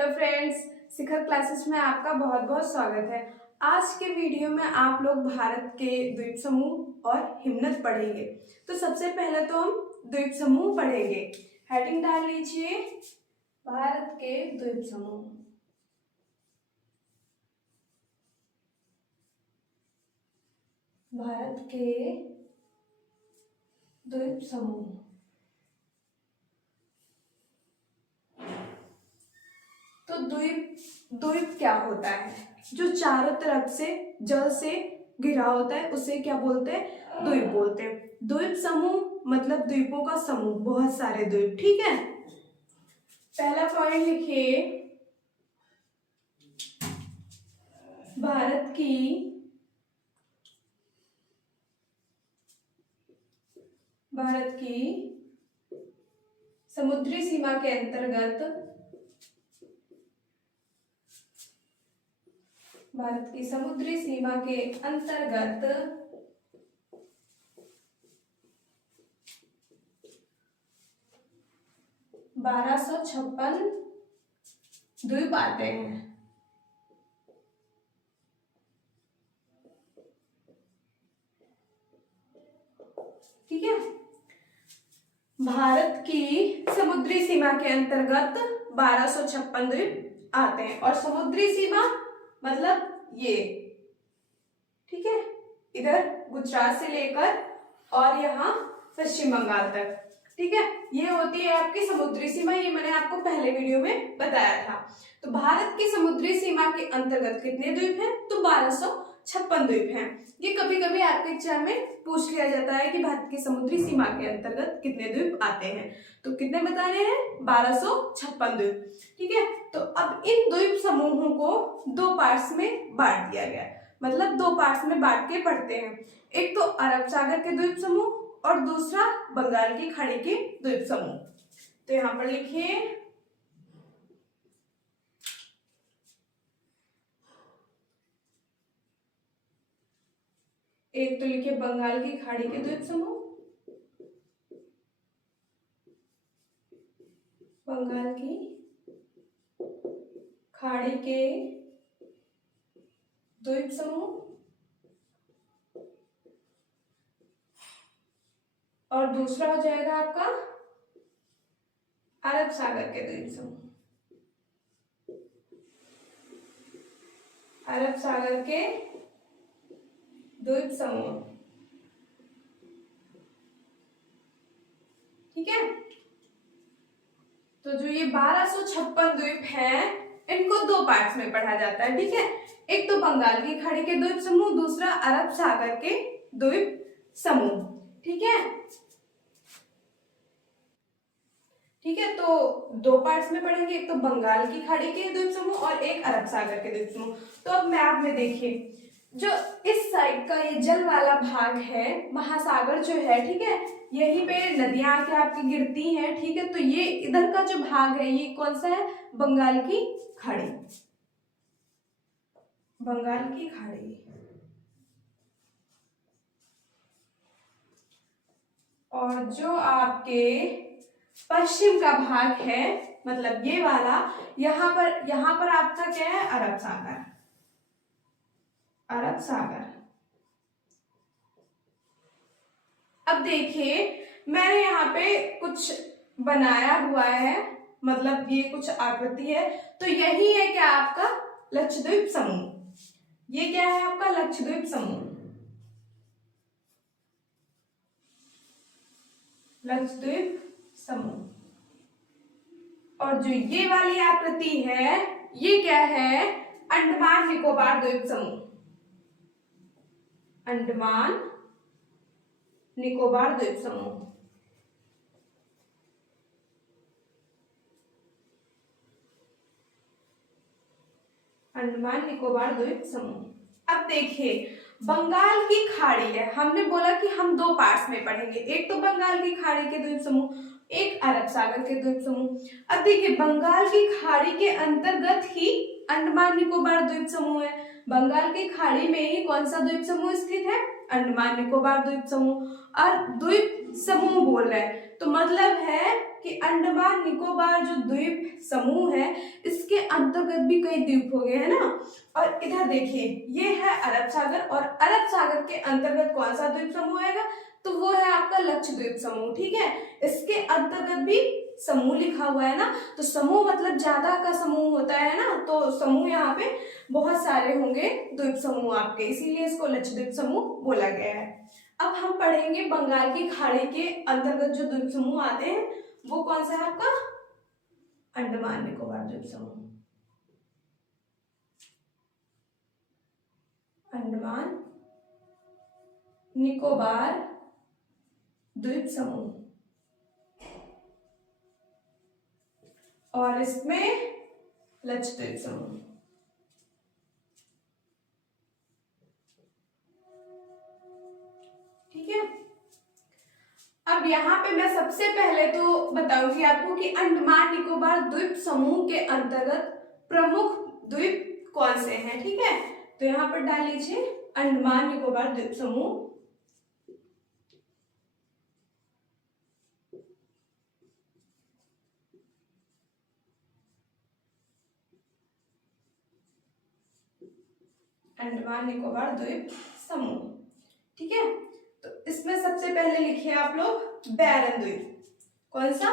Hello friends, शिखर classes में आपका बहुत बहुत स्वागत है। आज के वीडियो में आप लोग भारत के द्वीप समूह और हिमनद पढ़ेंगे। तो सबसे पहले तो हम द्वीप समूह पढ़ेंगे। हेडिंग डाल लीजिए, भारत के द्वीप समूह। भारत के द्वीप समूह। तो द्वीप क्या होता है? जो चारों तरफ से जल से घिरा होता है उसे क्या बोलते हैं? द्वीप बोलते हैं। द्वीप समूह मतलब द्वीपों का समूह, बहुत सारे द्वीप। ठीक है, पहला पॉइंट लिखिए, भारत की समुद्री सीमा के अंतर्गत, भारत की समुद्री सीमा के अंतर्गत 1256 द्वीप आते हैं। ठीक है, भारत की समुद्री सीमा के अंतर्गत 1256 द्वीप आते हैं। और समुद्री सीमा मतलब ये, ठीक है, इधर गुजरात से लेकर और यहाँ पश्चिम बंगाल तक। ठीक है, ये होती है आपकी समुद्री सीमा। ये मैंने आपको पहले वीडियो में बताया था। तो भारत की समुद्री सीमा के अंतर्गत कितने द्वीप हैं? तो 1256 द्वीप हैं। ये कभी कभी आपके एग्जाम में पूछ लिया जाता है कि भारत की समुद्री सीमा के अंतर्गत कितने द्वीप आते हैं। तो कितने बताने हैं? 1256 द्वीप। ठीक है, तो अब इन द्वीप समूहों को दो पार्ट्स में बांट दिया गया है। मतलब दो पार्ट्स में बांट के पढ़ते हैं। एक तो अरब सागर के द्वीप समूह और दूसरा बंगाल की खाड़ी के द्वीप समूह। तो यहां पर लिखिए, एक तो लिखिए बंगाल की खाड़ी के द्वीप समूह, बंगाल की खाड़ी के द्वीप समूह, और दूसरा हो जाएगा आपका अरब सागर के द्वीप समूह, अरब सागर के द्वीप समूह। ठीक है, तो जो ये 1256 द्वीप हैं, इनको दो पार्ट्स में पढ़ा जाता है। ठीक है, एक तो बंगाल की खाड़ी के द्वीप समूह, दूसरा अरब सागर के द्वीप समूह। ठीक है, ठीक है, तो दो पार्ट्स में पढ़ेंगे, एक तो बंगाल की खाड़ी के द्वीप समूह और एक अरब सागर के द्वीप समूह। तो अब मैप में देखिए, जो इस साइड का ये जल वाला भाग है, महासागर जो है, ठीक है, यहीं पे नदियां आके आपकी गिरती हैं। ठीक है, तो ये इधर का जो भाग है ये कौन सा है? बंगाल की खाड़ी, बंगाल की खाड़ी। और जो आपके पश्चिम का भाग है, मतलब ये वाला, यहां पर आपका क्या है? अरब सागर, अरब सागर। अब देखिए, मैंने यहाँ पे कुछ बनाया हुआ है, मतलब ये कुछ आकृति है। तो यही है क्या? आपका लक्षद्वीप समूह। ये क्या है? आपका लक्षद्वीप समूह, लक्षद्वीप समूह। और जो ये वाली आकृति है, ये क्या है? अंडमान निकोबार द्वीप समूह, अंडमान निकोबार द्वीप समूह। अंडमान निकोबार द्वीप समूह। अब देखिए, बंगाल की खाड़ी है, हमने बोला कि हम दो पार्ट्स में पढ़ेंगे, एक तो बंगाल की खाड़ी के द्वीप समूह, एक अरब सागर के द्वीप समूह। अब देखिए, बंगाल की खाड़ी के अंतर्गत ही अंडमान निकोबार द्वीप समूह है। बंगाल की खाड़ी में ही कौन सा द्वीप समूह स्थित है? अंडमान निकोबार द्वीप समूह। और द्वीप समूह बोल रहे हैं तो मतलब है कि अंडमान निकोबार जो द्वीप समूह है इसके अंतर्गत भी कई द्वीप हो गए है ना। और इधर देखिए ये है अरब सागर, और अरब सागर के अंतर्गत कौन सा द्वीप समूह आएगा, तो वो है आपका लक्षद्वीप समूह। ठीक है, इसके अंतर्गत भी समूह लिखा हुआ है ना, तो समूह मतलब ज्यादा का समूह होता है ना, तो समूह यहाँ पे बहुत सारे होंगे द्वीप समूह आपके, इसीलिए इसको लक्षद्वीप समूह बोला गया है। अब हम पढ़ेंगे बंगाल की खाड़ी के अंतर्गत जो द्वीप समूह आते हैं वो कौन सा है आपका, अंडमान निकोबार द्वीप समूह। अंडमान निकोबार द्वीप समूह, और इसमें लक्षद्वीप समूह। ठीक है, अब यहाँ पे मैं सबसे पहले तो बताऊंगी आपको कि अंडमान निकोबार द्वीप समूह के अंतर्गत प्रमुख द्वीप कौन से हैं। ठीक है, तो यहाँ पर डाल लीजिए अंडमान निकोबार द्वीप समूह। अंडमान निकोबार द्वीप समूह। ठीक है, तो इसमें सबसे पहले लिखिए आप लोग बैरन द्वीप। कौन सा,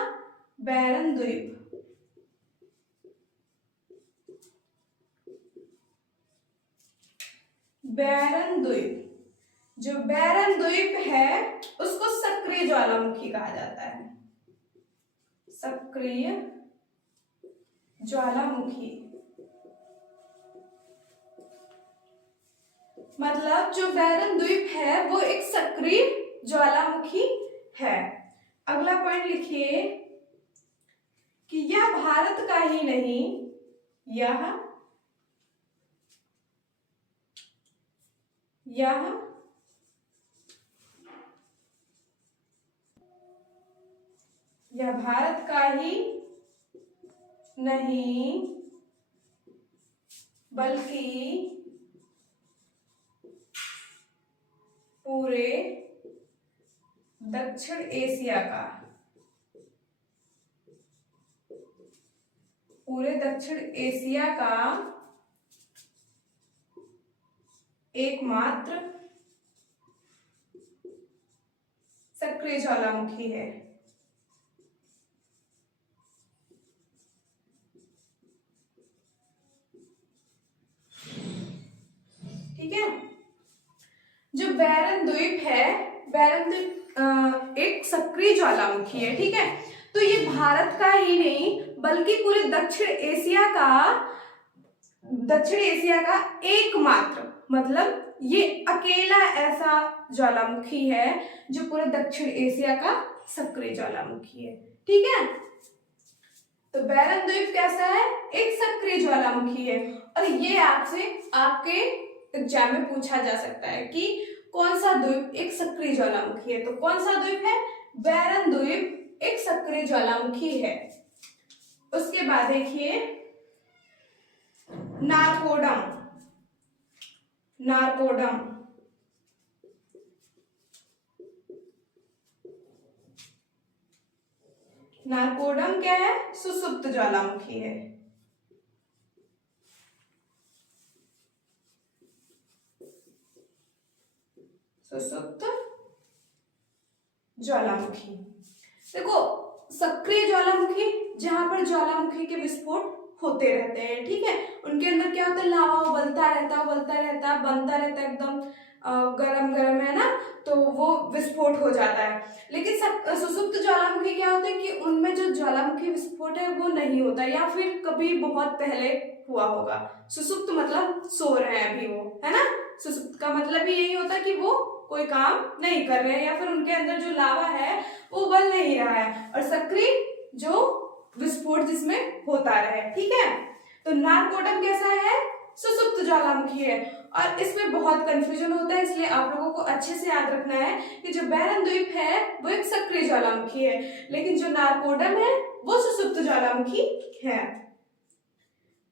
बैरन द्वीप। बैरन द्वीप, जो बैरन द्वीप है उसको सक्रिय ज्वालामुखी कहा जाता है। सक्रिय ज्वालामुखी मतलब जो बैरन द्वीप है वो एक सक्रिय ज्वालामुखी है। अगला पॉइंट लिखिए कि यह भारत का ही नहीं, यह भारत का ही नहीं बल्कि पूरे दक्षिण एशिया का, एकमात्र सक्रिय ज्वालामुखी है। ठीक है, जो बैरन द्वीप है, बैरन द्वीप एक सक्रिय ज्वालामुखी है। ठीक है, तो ये भारत का ही नहीं बल्कि पूरे दक्षिण एशिया का एकमात्र, मतलब ये अकेला ऐसा ज्वालामुखी है जो पूरे दक्षिण एशिया का सक्रिय ज्वालामुखी है। ठीक है, तो बैरन द्वीप कैसा है, एक सक्रिय ज्वालामुखी है। और ये आपसे आपके एग्जाम में पूछा जा सकता है कि कौन सा द्वीप एक सक्रिय ज्वालामुखी है, तो कौन सा द्वीप है, बैरन द्वीप एक सक्रिय ज्वालामुखी है। उसके बाद देखिए नारकोडम। नारकोडम क्या है, सुसुप्त ज्वालामुखी है। सुसुप्त ज्वालामुखी, देखो सक्रिय ज्वालामुखी जहां पर ज्वालामुखी के विस्फोट होते रहते हैं। ठीक है, उनके अंदर क्या होता है, लावा उबलता रहता बनता रहता एकदम गरम है ना, तो वो विस्फोट हो जाता है। लेकिन सुसुप्त ज्वालामुखी क्या होता है कि उनमें जो ज्वालामुखी विस्फोट है वो नहीं होता, या फिर कभी बहुत पहले हुआ होगा। सुसुप्त मतलब सो रहे हैं अभी वो, है ना। सुसुप्त का मतलब भी यही होता है कि वो कोई काम नहीं कर रहे हैं, या फिर उनके अंदर जो लावा है वो उबल नहीं रहा है। और सक्रिय जो विस्फोट जिसमें होता रहे। ठीक है, तो नारकोडम कैसा है, सुसुप्त ज्वालामुखी है। और इसमें बहुत कंफ्यूजन होता है, इसलिए आप लोगों को अच्छे से याद रखना है कि जो बैरन द्वीप है वो एक सक्रिय ज्वालामुखी है, लेकिन जो नारकोडम है वो सुसुप्त ज्वालामुखी है।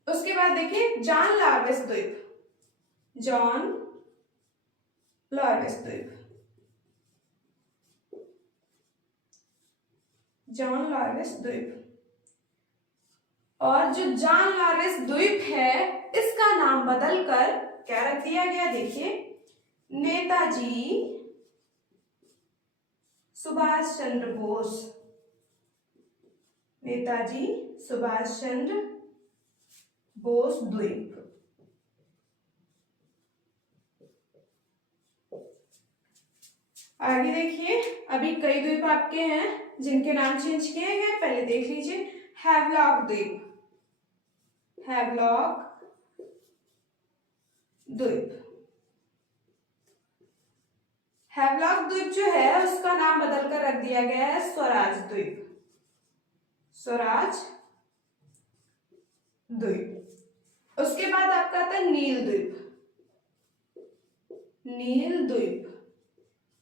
उसके बाद देखिए जॉन लॉरेंस द्वीप। जॉन लॉरेंस द्वीप। और जो जॉन लॉरेंस द्वीप है इसका नाम बदलकर क्या रख दिया गया, देखिए, नेताजी सुभाष चंद्र बोस। नेताजी सुभाष चंद्र बोस द्वीप। आगे देखिए, अभी कई द्वीप आपके हैं जिनके नाम चेंज किए गए, पहले देख लीजिए। हैवलॉक द्वीप, हैवलॉक द्वीप। हैवलॉक द्वीप जो है उसका नाम बदलकर रख दिया गया है स्वराज द्वीप, स्वराज द्वीप। उसके बाद आपका आता है नील द्वीप, नील द्वीप।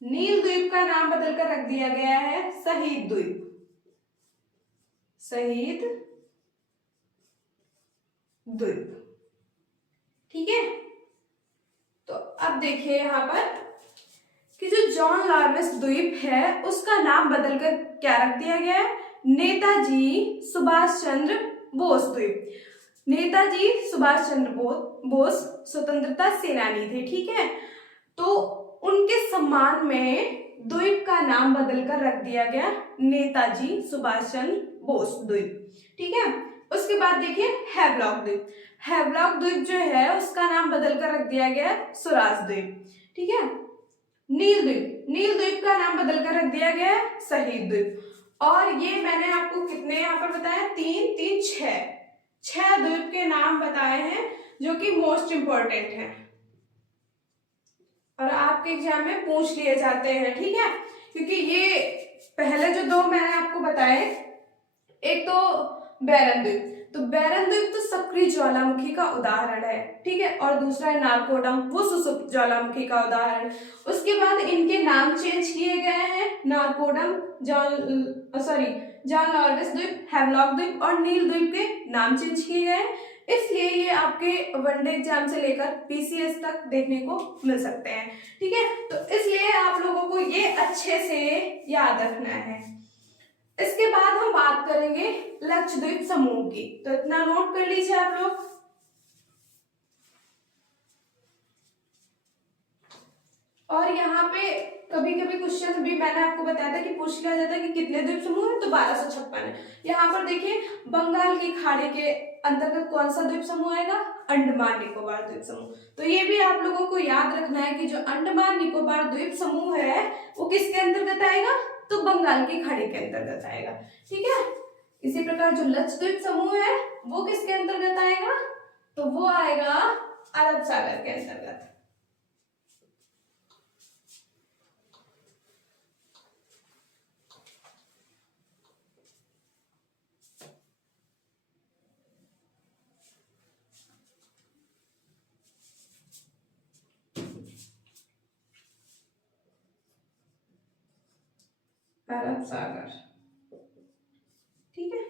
नील द्वीप का नाम बदलकर रख दिया गया है शहीद द्वीप, शहीद द्वीप। ठीक है, तो अब देखिए यहां पर कि जो जॉन लॉरेंस द्वीप है उसका नाम बदलकर क्या रख दिया गया है, नेताजी सुभाष चंद्र बोस द्वीप। नेताजी सुभाष चंद्र बोस स्वतंत्रता सेनानी थे, ठीक है, तो उनके सम्मान में द्वीप का नाम बदलकर रख दिया गया नेताजी सुभाष चंद्र बोस द्वीप। ठीक है, उसके बाद देखिए हैवलॉक द्वीप। हैवलॉक द्वीप जो है उसका नाम बदलकर रख दिया गया स्वराज द्वीप। ठीक है, नील द्वीप, नील द्वीप का नाम बदलकर रख दिया गया शहीद द्वीप। और ये मैंने आपको कितने यहाँ पर बताया, 3 3 6 द्वीप के नाम बताए हैं जो कि मोस्ट इंपॉर्टेंट हैं और आपके एग्जाम में पूछ लिए जाते हैं। ठीक है, क्योंकि ये पहले जो 2 मैंने आपको बताए, एक तो बैरन द्वीप, तो बैरन द्वीप तो सक्रिय ज्वालामुखी का उदाहरण है, ठीक है, और दूसरा है नारकोडम, वो सुसुप्त ज्वालामुखी का उदाहरण। उसके बाद इनके नाम चेंज किए गए हैं, नारकोडम, जॉन लॉरेंस द्वीप, हैवलॉक द्वीप और नील द्वीप के नाम चेंज किए गए हैं। इसलिए ये आपके वनडे एग्जाम से लेकर पीसीएस तक देखने को मिल सकते हैं। ठीक है, तो इसलिए आप लोगों को ये अच्छे से याद रखना है। इसके बाद हम बात करेंगे लक्षद्वीप समूह की, तो इतना नोट कर लीजिए आप लोग। और यहाँ पे कभी कभी क्वेश्चन भी मैंने आपको बताया था कि पूछ लिया जाता है कि कितने द्वीप समूह है, तो 1256 है। यहाँ पर देखिए बंगाल की खाड़ी के अंतर्गत कौन सा द्वीप समूह आएगा, अंडमान निकोबार द्वीप समूह। तो ये भी आप लोगों को याद रखना है कि जो अंडमान निकोबार द्वीप समूह है वो किसके अंतर्गत आएगा, तो बंगाल की खाड़ी के अंतर्गत आएगा। ठीक है, इसी प्रकार जो लक्षद्वीप समूह है वो किसके अंतर्गत आएगा, तो वो आएगा अरब सागर के अंतर्गत। अरब सागर। ठीक है,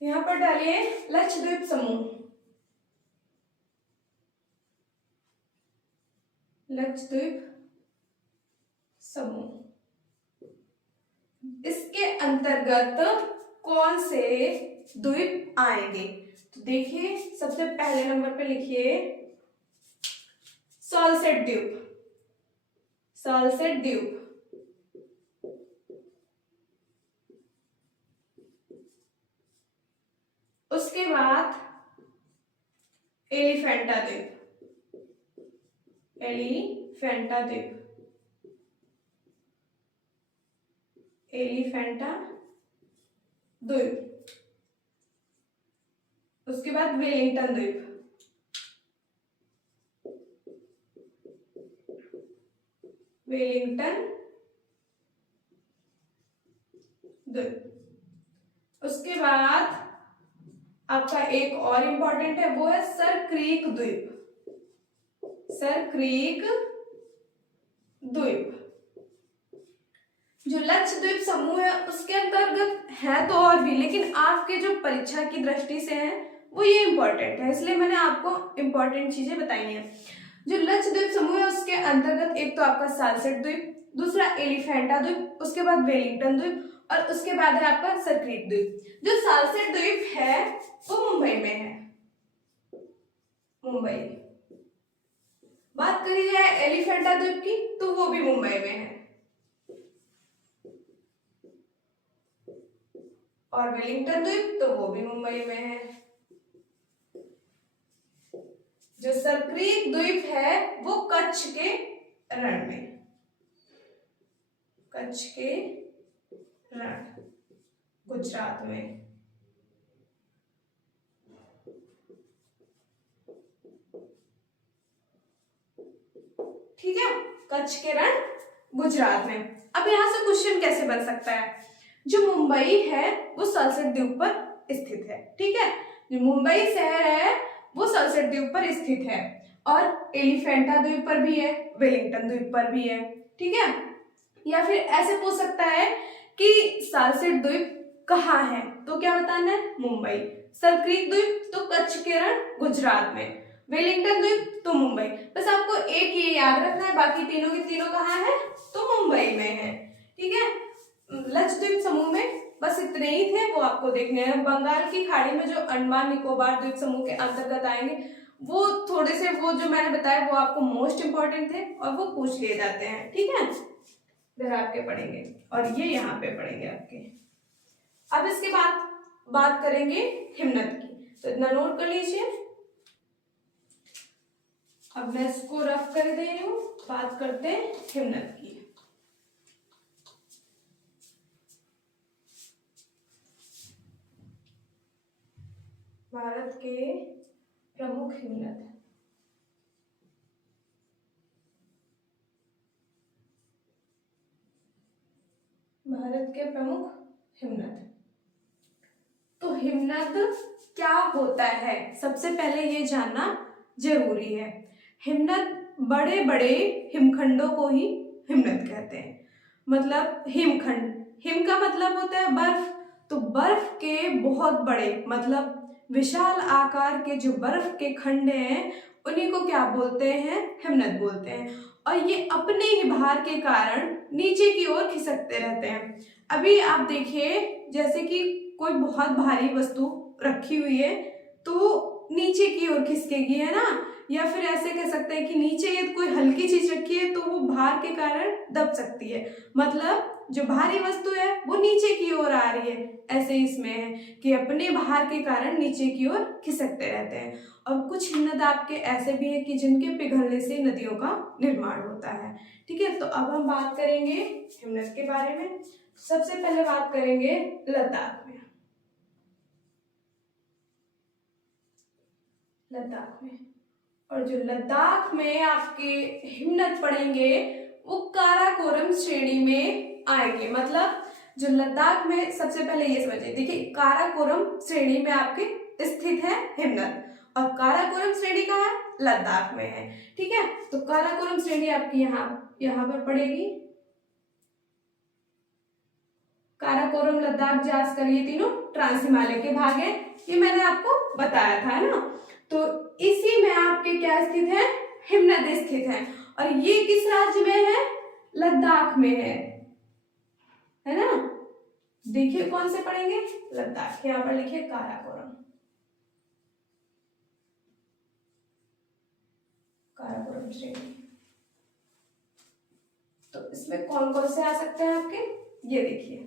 यहां पर डालिए लक्षद्वीप समूह, लक्षद्वीप समूह। इसके अंतर्गत कौन से द्वीप आएंगे, तो देखिए सबसे पहले नंबर पे लिखिए सॉल्सेट द्वीप, सॉल्सेट द्वीप। उसके बाद एलिफेंटा द्वीप, एलिफेंटा द्वीप, एलिफेंटा द्वीप। उसके बाद वेलिंगटन द्वीप, वेलिंगटन द्वीप। उसके बाद आपका एक और इंपॉर्टेंट है, वो है सर क्रीक द्वीप, सर क्रीक द्वीप। जो लक्षद्वीप समूह है उसके अंतर्गत है तो और भी, लेकिन आपके जो परीक्षा की दृष्टि से है वो ये इंपॉर्टेंट है, इसलिए मैंने आपको इंपॉर्टेंट चीजें बताई हैं। जो लक्षद्वीप समूह है उसके अंतर्गत एक तो आपका सॉल्सेट द्वीप, दूसरा एलिफेंटा द्वीप, उसके बाद वेलिंगटन द्वीप और उसके बाद है आपका सर्करीट द्वीप। जो सालसेट द्वीप है वो मुंबई में है, मुंबई। बात करी जाए एलिफेंटा द्वीप की तो वो भी मुंबई में है, और वेलिंगटन द्वीप तो वो भी मुंबई में है। जो सर्करीट द्वीप है वो कच्छ के रण में, कच्छ के रण, गुजरात में। ठीक है, कच्छ के रण गुजरात में। अब यहां से क्वेश्चन कैसे बन सकता है, जो मुंबई है वो सालसेट द्वीप पर स्थित है, ठीक है, जो मुंबई शहर है वो सालसेट द्वीप पर स्थित है, और एलिफेंटा द्वीप पर भी है, वेलिंगटन द्वीप पर भी है, ठीक है। या फिर ऐसे पूछ सकता है कि सालसेट द्वीप कहाँ है, तो क्या बताना है, मुंबई। सर्करीट द्वीप तो कच्छ के रण गुजरात में, वेलिंगटन द्वीप तो मुंबई। बस आपको एक ये याद रखना है, बाकी तीनों के तीनों कहाँ है, तो मुंबई में है, ठीक है। लक्षद्वीप समूह में बस इतने ही थे, वो आपको देखने हैं। बंगाल की खाड़ी में जो अंडमान निकोबार द्वीप समूह के अंतर्गत आएंगे वो थोड़े से, वो जो मैंने बताया वो आपको मोस्ट इंपॉर्टेंट थे और वो पूछ लिए जाते हैं, ठीक है, इधर आपके पढ़ेंगे और ये यहाँ पे पढ़ेंगे आपके। अब इसके बाद बात करेंगे हिमनद की, तो इतना नोट कर लीजिए। अब मैं इसको रफ कर दे रही हूँ, बात करते हैं हिमनद की। भारत के प्रमुख हिमनद, भारत के प्रमुख हिमनद। तो हिमनद क्या होता है, सबसे पहले ये जानना जरूरी है। हिमनद बड़े बड़े हिमखंडों को ही हिमनद कहते हैं। मतलब हिमखंड, हिम का मतलब होता है बर्फ, तो बर्फ के बहुत बड़े मतलब विशाल आकार के जो बर्फ के खंड हैं उन्हीं को क्या बोलते हैं, हिमनद बोलते हैं। और ये अपने ही भार के कारण नीचे की ओर खिसकते रहते हैं। अभी आप देखिए, जैसे कि कोई बहुत भारी वस्तु रखी हुई है तो नीचे की ओर खिसकेगी, है ना, या फिर ऐसे कह सकते हैं कि नीचे ये कोई हल्की चीज रखी है तो वो भार के कारण दब सकती है, मतलब जो भारी वस्तु है वो नीचे की ओर आ रही है। ऐसे इसमें है कि अपने भार के कारण नीचे की ओर खिसकते रहते हैं। और कुछ हिमनद आपके ऐसे भी है कि जिनके पिघलने से नदियों का निर्माण होता है, ठीक है। तो अब हम बात करेंगे हिमनद के बारे में। सबसे पहले बात करेंगे लद्दाख में, लद्दाख में। और जो लद्दाख में आपके हिमनद पड़ेंगे वो काराकोरम श्रेणी में आएंगे। मतलब जो लद्दाख में, सबसे पहले ये समझिए, देखिए काराकोरम श्रेणी में आपके स्थित है हिमनद, और काराकोरम श्रेणी कहाँ है, लद्दाख में है, ठीक है। तो काराकोरम श्रेणी आपकी यहाँ पर पड़ेगी। काराकोरम, लद्दाख, जास्कर, ये तीनों ट्रांस हिमालय के भाग है, ये मैंने आपको बताया था, है ना। तो इसी में आपके क्या स्थित है, हिमनद स्थित है, और ये किस राज्य में है, लद्दाख में है ना। देखिए कौन से पढ़ेंगे, लद्दाख, यहाँ पर लिखिए काराकोरम, काराकोरम श्रेणी। तो इसमें कौन कौन से आ सकते हैं आपके, ये देखिए,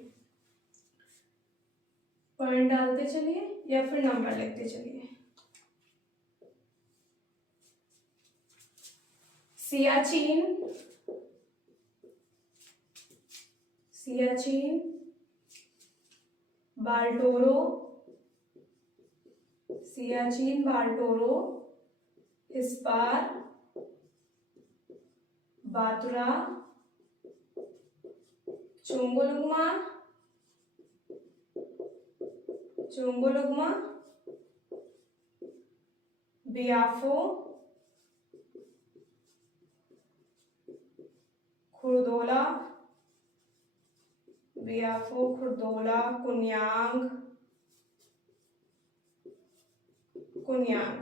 पॉइंट डालते चलिए या फिर नंबर लिखते चलिए। सियाचिन, सियाचिन, बाल्टोरो, सियाचिन, बाल्टोरो, इस्पार, बातुरा, चोंगोलुंगमा, चोंगोलुंगमा, बियाफो, खुरदोला, बियाफो, खुरदोला, कुन्यांग, कुन्यांग,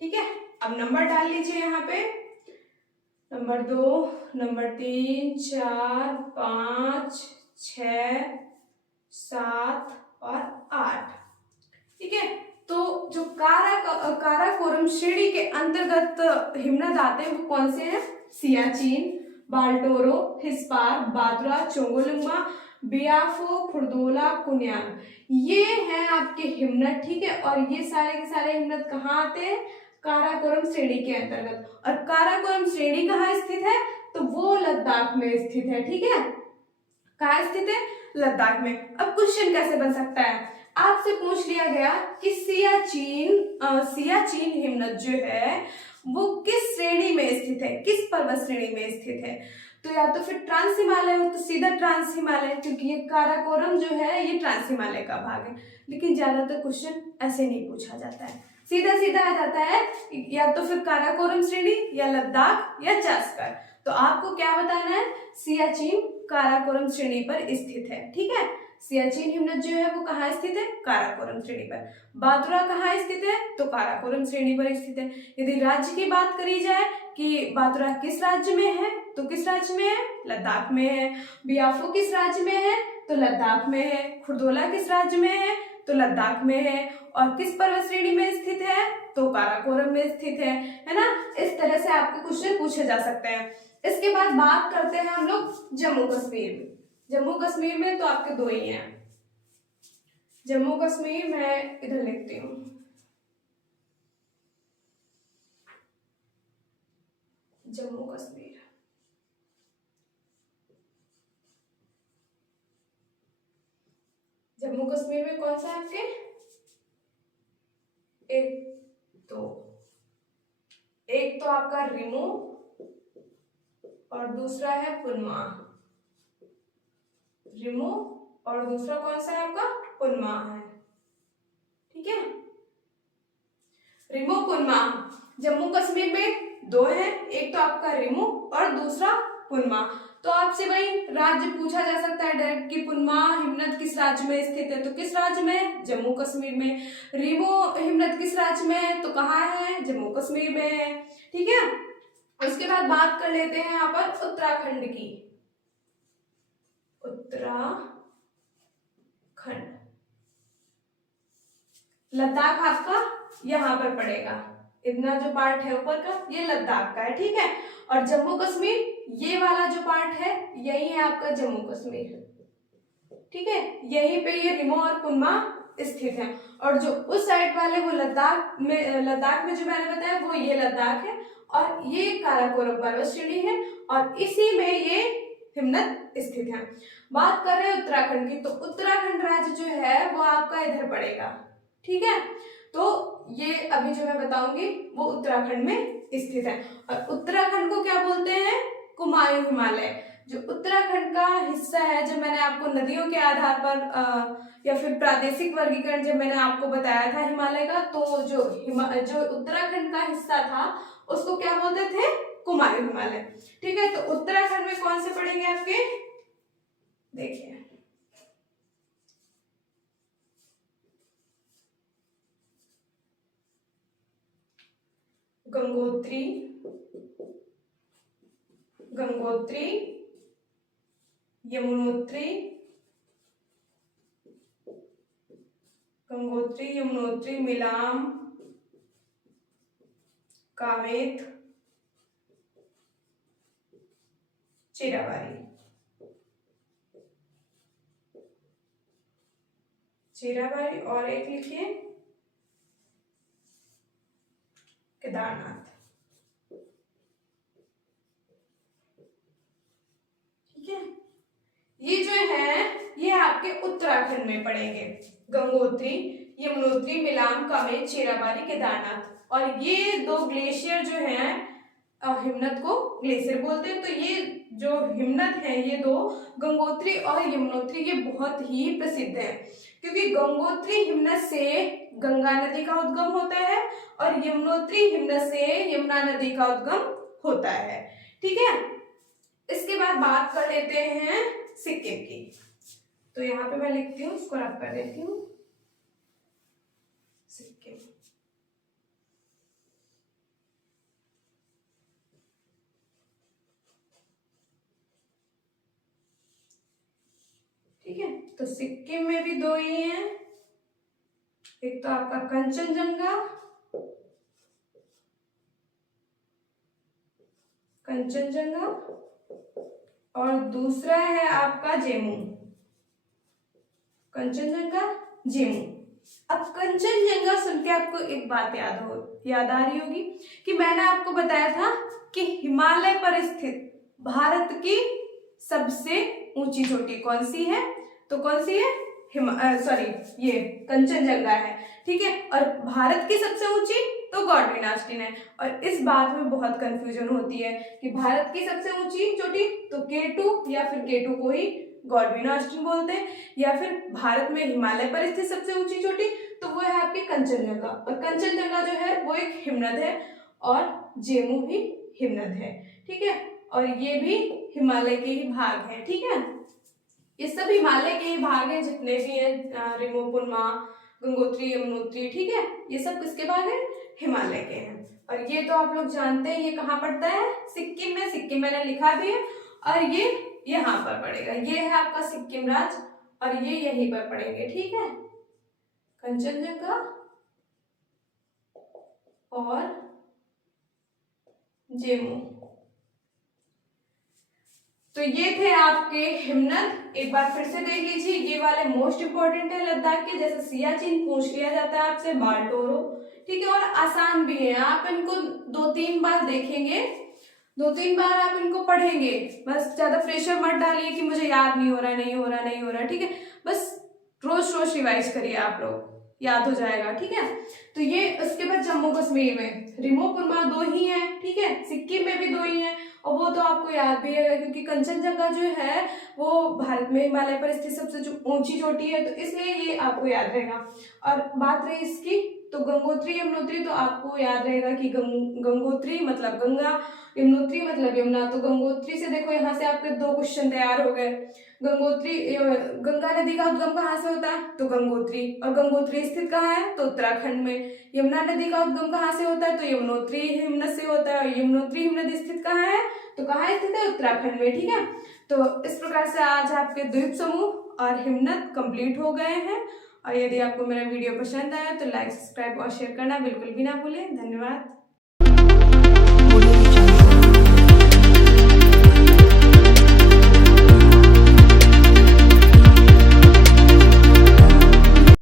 ठीक है। अब नंबर डाल लीजिए यहाँ पे, नंबर 2, नंबर 3, 4, 5, 6, 7 और 8। ठीक है, तो जो काराकोरम श्रेणी के अंतर्गत हिमनद आते हैं वो कौन से हैं? सियाचिन, बाल्टोरो, हिस्पार, बादुरा, चोंगोलुंगा, बियाफो, खुर्दोला, कुन्यान, ये हैं आपके हिमनद। ठीक है, और ये सारे के सारे हिमनद कहाँ आते हैं? काराकोरम श्रेणी के अंतर्गत। और काराकोरम श्रेणी कहाँ स्थित है? तो वो लद्दाख में स्थित है। ठीक है, कहाँ स्थित है? लद्दाख में। अब क्वेश्चन कैसे बन सकता है? आपसे पूछ लिया गया कि सियाचिन हिमनद जो है वो किस श्रेणी में स्थित है, किस पर्वत श्रेणी में स्थित है? तो या तो फिर ट्रांस हिमालय हो, तो सीधा ट्रांस हिमालय, क्योंकि ये काराकोरम जो है ये ट्रांस हिमालय का भाग है। लेकिन ज्यादातर क्वेश्चन ऐसे नहीं पूछा जाता है, सीधा सीधा आ जाता है या तो फिर काराकोरम श्रेणी या लद्दाख या जास्कर। तो आपको क्या बताना है? सियाचिन काराकोरम श्रेणी पर स्थित है। ठीक है, सियाचिन हिमनद जो है वो कहाँ स्थित है? काराकोरम श्रेणी पर। बादुरा कहाँ स्थित है? तो काराकोरम श्रेणी पर स्थित है। यदि राज्य की बात करी जाए कि बादुरा किस राज्य में है, तो किस राज्य में है? लद्दाख में है। बियाफो किस राज्य में है? तो लद्दाख में है। खुर्दोला किस राज्य में है? तो लद्दाख में है। और किस पर्वत श्रेणी में स्थित है? तो काराकोरम में स्थित है ना। इस तरह से आपके क्वेश्चन पूछे जा सकते हैं। इसके बाद बात करते हैं हम लोग जम्मू कश्मीर में। जम्मू कश्मीर में तो आपके दो ही हैं। जम्मू कश्मीर मैं इधर लिखती हूँ, जम्मू कश्मीर। जम्मू कश्मीर में कौन सा है आपके? एक तो आपका रिमो और दूसरा है पुनमा। रिमो और दूसरा कौन सा है आपका? पुनमा है। ठीक है, रिमो पुनमा। जम्मू कश्मीर में दो हैं, एक तो आपका रिमो और दूसरा पुनमा। तो आपसे वही राज्य पूछा जा सकता है डायरेक्ट कि पुनमा हिमनद किस राज्य में स्थित है, तो किस राज्य में? जम्मू कश्मीर में। रिमो हिमनद किस राज्य में है, तो कहाँ है? जम्मू कश्मीर में है। ठीक है, उसके बाद बात कर लेते हैं यहाँ पर उत्तराखंड की। उत्तराखंड, लद्दाख आपका यहाँ पर पड़ेगा, इतना जो पार्ट है ऊपर का ये लद्दाख का है। ठीक है, और जम्मू कश्मीर ये वाला जो पार्ट है यही है आपका जम्मू कश्मीर। ठीक है, यहीं पे ये रिमो और पुनमा स्थित है। और जो उस साइड वाले वो लद्दाख में जो मैंने बताया वो ये लद्दाख है, और ये काराकोरम पर्वत श्रेणी है, और इसी में ये हिमनद स्थित है। बात कर रहे हैं उत्तराखंड की, तो उत्तराखंड राज्य जो है वो आपका इधर पड़ेगा। ठीक है, तो ये अभी जो मैं बताऊंगी वो उत्तराखंड में स्थित है। और उत्तराखंड को क्या बोलते हैं? कुमायूं हिमालय। जो उत्तराखंड का हिस्सा है, जब मैंने आपको नदियों के आधार पर या फिर प्रादेशिक वर्गीकरण जब मैंने आपको बताया था हिमालय का, तो जो उत्तराखंड का हिस्सा था उसको क्या बोलते थे? कुमायूं हिमालय। ठीक है, तो उत्तराखंड में कौन से पड़ेंगे आपके? देखिए, गंगोत्री, गंगोत्री, यमुनोत्री, गंगोत्री, यमुनोत्री, मिलाम, कामेत, चिराबाई। चिराबाई और एक लिखिए केदारनाथ। ठीक है, ये जो है ये आपके उत्तराखंड में पड़ेंगे। गंगोत्री, यमुनोत्री, मिलाम, कामेत, चेराबारी, केदारनाथ। और ये दो ग्लेशियर जो हैं, हिमनद को ग्लेशियर बोलते हैं। तो ये जो हिमनद है ये दो, गंगोत्री और यमुनोत्री, ये बहुत ही प्रसिद्ध है, क्योंकि गंगोत्री हिमनद से गंगा नदी का उद्गम होता है और यमुनोत्री हिमनद से यमुना नदी का उद्गम होता है। ठीक है, इसके बाद बात कर लेते हैं सिक्किम की। तो यहाँ पे मैं लिखती हूँ, इसको रख कर देती हूँ, सिक्किम। ठीक है, तो सिक्किम में भी 2 ही हैं, एक तो आपका कंचनजंगा, और दूसरा है आपका जेमू, कंचनजंगा जेमू। अब कंचनजंगा सुन के आपको एक बात याद आ रही होगी कि मैंने आपको बताया था कि हिमालय पर स्थित भारत की सबसे ऊंची चोटी कौन सी है, तो कौन सी है, ये कंचनजंगा है, ठीक है। और भारत की सबसे ऊंची तो गॉडविन ऑस्टिन है। और इस बात में बहुत कंफ्यूजन होती है कि भारत की सबसे ऊंची चोटी तो K2 या फिर K2 को ही गॉडविन ऑस्टिन बोलते हैं, या फिर भारत में हिमालय पर स्थित सबसे ऊंची चोटी तो वो है आपकी कंचनजंगा। और कंचनजंगा जो है वो एक हिमनद है और जेमू भी हिमनद है, ठीक है। और ये भी हिमालय के ही भाग है, ठीक है। ये सब हिमालय के ही भाग है जितने भी हैं, रिमोपुनमा, गंगोत्री, यमुनोत्री, ठीक है, ये सब किसके भाग है, हिमालय के हैं। और ये तो आप लोग जानते हैं ये कहाँ पड़ता है, सिक्किम में, सिक्किम मैंने लिखा भी है। और ये यहाँ पर पड़ेगा, ये है आपका सिक्किम राज्य और ये यहीं पर पड़ेंगे, ठीक है, कंचनजंगा और जेमू। तो ये थे आपके हिमनद। एक बार फिर से देख लीजिए, ये वाले मोस्ट इंपोर्टेंट है लद्दाख के, जैसे सियाचिन पूछ लिया जाता है आपसे, बाल्टोरो, ठीक है, और आसान भी है। आप इनको 2-3 बार देखेंगे, 2-3 बार आप इनको पढ़ेंगे, बस ज्यादा प्रेशर मत डालिए कि मुझे याद नहीं हो रहा, ठीक है। बस रोज रोज रिवाइज करिए, आप लोग याद हो जाएगा, ठीक है। तो ये उसके बाद जम्मू कश्मीर में रिमोपुरमा 2 ही है, ठीक है, सिक्किम में भी 2 ही है, और वो तो आपको याद भी है क्योंकि कंचनजंगा जो है वो भारत में हिमालय पर स्थित सबसे जो ऊंची चोटी है, तो इसलिए ये आपको याद रहेगा। और बात रही इसकी, तो गंगोत्री यमुनोत्री तो आपको याद रहेगा कि गंगोत्री मतलब गंगा, यमुनोत्री मतलब यमुना। तो गंगोत्री से देखो यहाँ से आपके 2 क्वेश्चन तैयार हो गए। गंगा नदी का उद्गम कहाँ से होता है, तो गंगोत्री, और गंगोत्री स्थित कहाँ है, तो उत्तराखंड में। यमुना नदी का उद्गम कहाँ से होता है, तो यमुनोत्री हिमनद से होता है, और यमुनोत्री हिमनद स्थित कहाँ है, तो कहाँ स्थित है, उत्तराखंड में, ठीक है। तो इस प्रकार से आज आपके द्वीप समूह और हिमनद कंप्लीट हो गए हैं। और यदि आपको मेरा वीडियो पसंद आया तो लाइक, सब्सक्राइब और शेयर करना बिल्कुल भी ना भूलें। धन्यवाद।